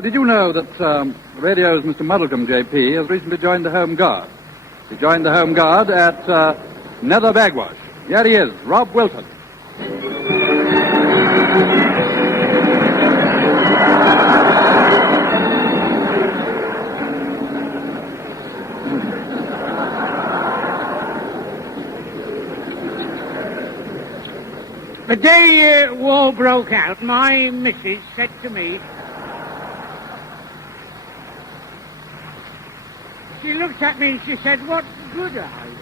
Did you know that radio's Mr. Muddlecombe, JP, has recently joined the Home Guard? He joined the Home Guard at Nether Bagwash. Here he is, Robb Wilton. The day war broke out, my missus said to me, she looked at me and she said, "What good are you?"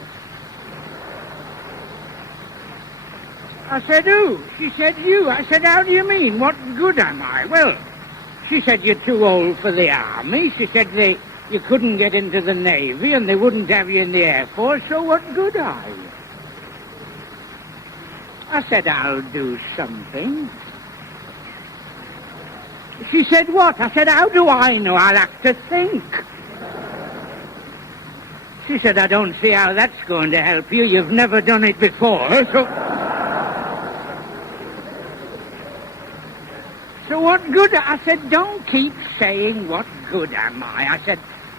I said, "Who?" She said, "You." I said, "How do you mean? What good am I?" Well, she said, "You're too old for the army." She said, you couldn't get into the Navy and they wouldn't have you in the Air Force, so what good are you? I said, "I'll do something." She said, "What?" I said, "How do I know? I'll have to think." She said, "I don't see how that's going to help you. You've never done it before." So what good? I said, "Don't keep saying what good am I."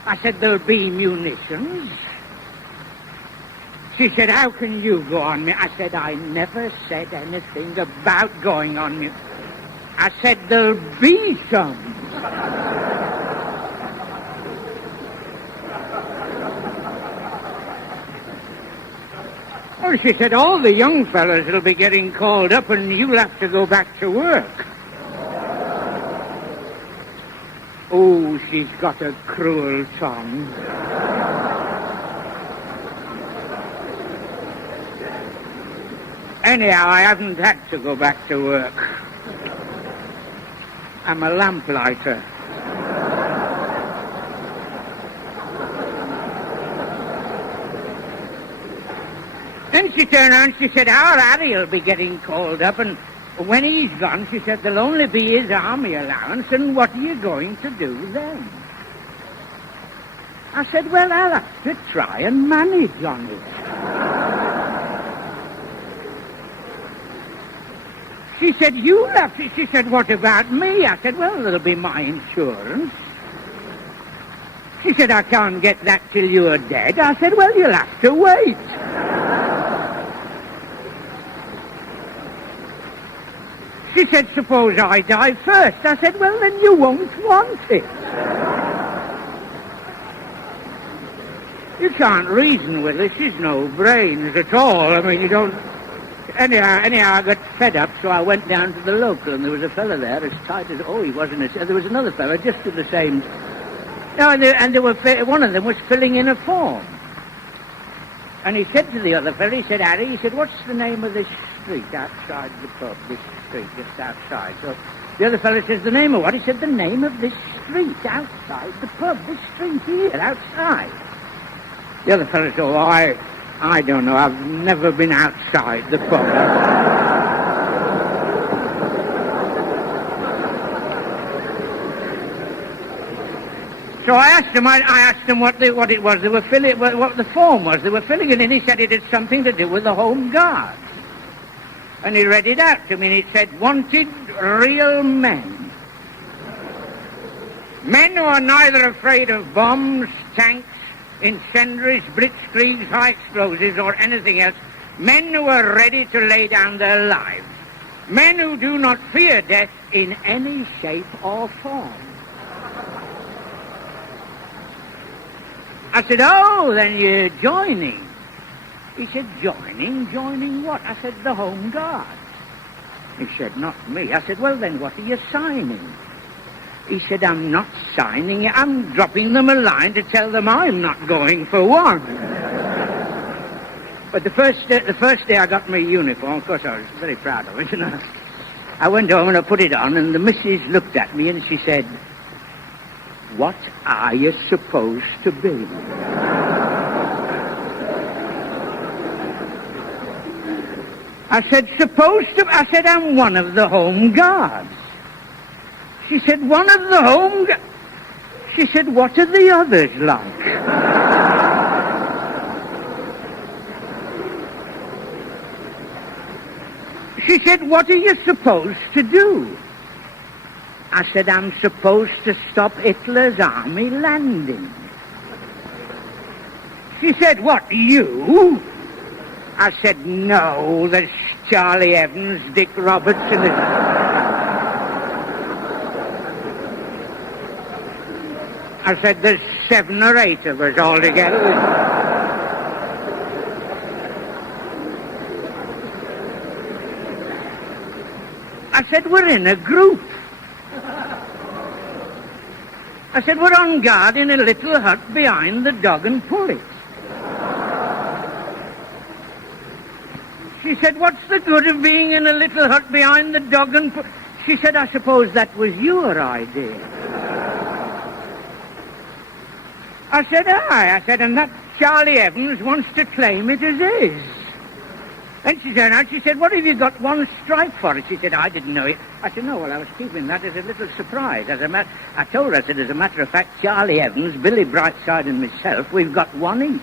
I said, "There'll be munitions." She said, "How can you go on me?" I said, "I never said anything about going on me. I said, there'll be some." Oh, she said, "All the young fellas will be getting called up and you'll have to go back to work." Oh, she's got a cruel tongue. Anyhow, I haven't had to go back to work. I'm a lamplighter. Then she turned around and she said, "Our Harry'll be getting called up, and when he's gone," she said, "there'll only be his army allowance, and what are you going to do then?" I said, "Well, I'll have to try and manage on it." She said, "You left it." She said, "What about me?" I said, "Well, there'll be my insurance." She said, "I can't get that till you're dead." I said, "Well, you'll have to wait." She said, "Suppose I die first." I said, "Well, then you won't want it." You can't reason with her. She's no brains at all. I mean, you don't... Anyhow, I got fed up, so I went down to the local, and there was a fella there as tight as... Oh, he wasn't as... There was another fella just to the same... No, and they were... One of them was filling in a form. And he said to the other fella, he said, "Harry," he said, "what's the name of this street outside the pub, this street just outside?" So the other fella says, "The name of what?" He said, "The name of this street outside the pub, this street here, outside." The other fella said, "Oh, I don't know. I've never been outside the pub." So I asked him what it was they were filling, what the form was they were filling it in. He said it had something to do with the Home Guard. And he read it out to me, and it said, "Wanted real men. Men who are neither afraid of bombs, tanks, incendiaries, blitzkriegs, high explosives, or anything else. Men who are ready to lay down their lives. Men who do not fear death in any shape or form." I said, "Oh, then you're joining." He said, "Joining? Joining what?" I said, "The Home Guard." He said, "Not me." I said, "Well, then what are you signing?" He said, "I'm not signing it. I'm dropping them a line to tell them I'm not going for one." But the first day I got my uniform, of course I was very proud of it, and I went home and I put it on, and the missus looked at me and she said, "What are you supposed to be?" I said, I said, "I'm one of the Home Guards." She said, "One of the Home Guards?" She said, "What are the others like?" She said, "What are you supposed to do?" I said, I'm supposed to stop Hitler's army landing. She said, what, you? I said, no, there's Charlie Evans, Dick Roberts, and I said, there's 7 or 8 of us all together. I said, we're in a group. I said, we're on guard in a little hut behind the Dog and Pullet. She said, what's the good of being in a little hut behind the Dog and Pullet? She said, I suppose that was your idea. I said, aye. I said, and that Charlie Evans wants to claim it as his. And she turned out, she said, what have you got 1 stripe for it? She said, I didn't know it. I said, no, well, I was keeping that as a little surprise. I told her, I said, as a matter of fact, Charlie Evans, Billy Brightside and myself, we've got 1 each.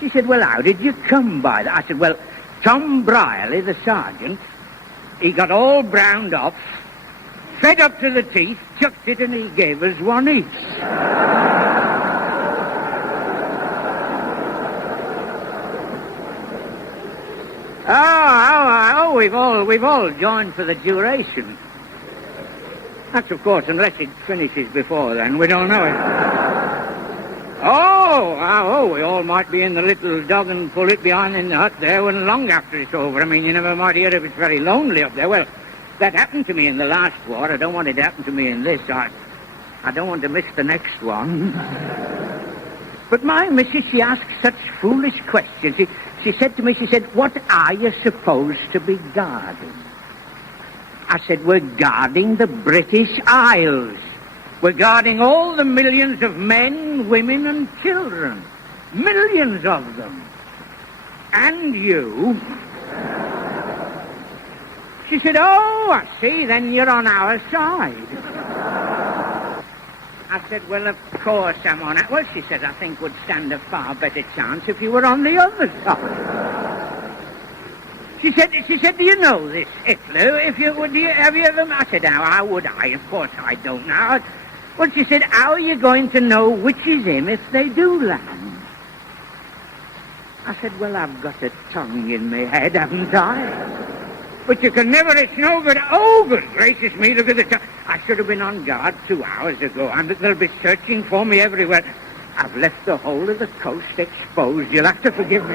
She said, well, how did you come by that? I said, well, Tom Brierley, the sergeant, he got all browned off, fed up to the teeth, chucked it, and he gave us 1 each. We've all joined for the duration. That's, of course, unless it finishes before then. We don't know it. We all might be in the little Dog and Pullet behind in the hut there when long after it's over. I mean, you never might hear if it's very lonely up there. Well, that happened to me in the last war. I don't want it to happen to me in this. I don't want to miss the next one. But my missus, she asked such foolish questions. She said to me, she said, what are you supposed to be guarding? I said, we're guarding the British Isles. We're guarding all the millions of men, women, and children. Millions of them. And you. She said, oh, I see, then you're on our side. I said, well, of course I'm on it. Well, she said, I think would stand a far better chance if you were on the other side. She said, do you know this, Hitler? Have you ever... I said, how would I? Of course I don't know. Well, she said, how are you going to know which is him if they do land? I said, well, I've got a tongue in my head, haven't I? But you can never, it's no good. Oh, good gracious me, look at the time. I should have been on guard 2 hours ago, and they'll be searching for me everywhere. I've left the whole of the coast exposed. You'll have to forgive me.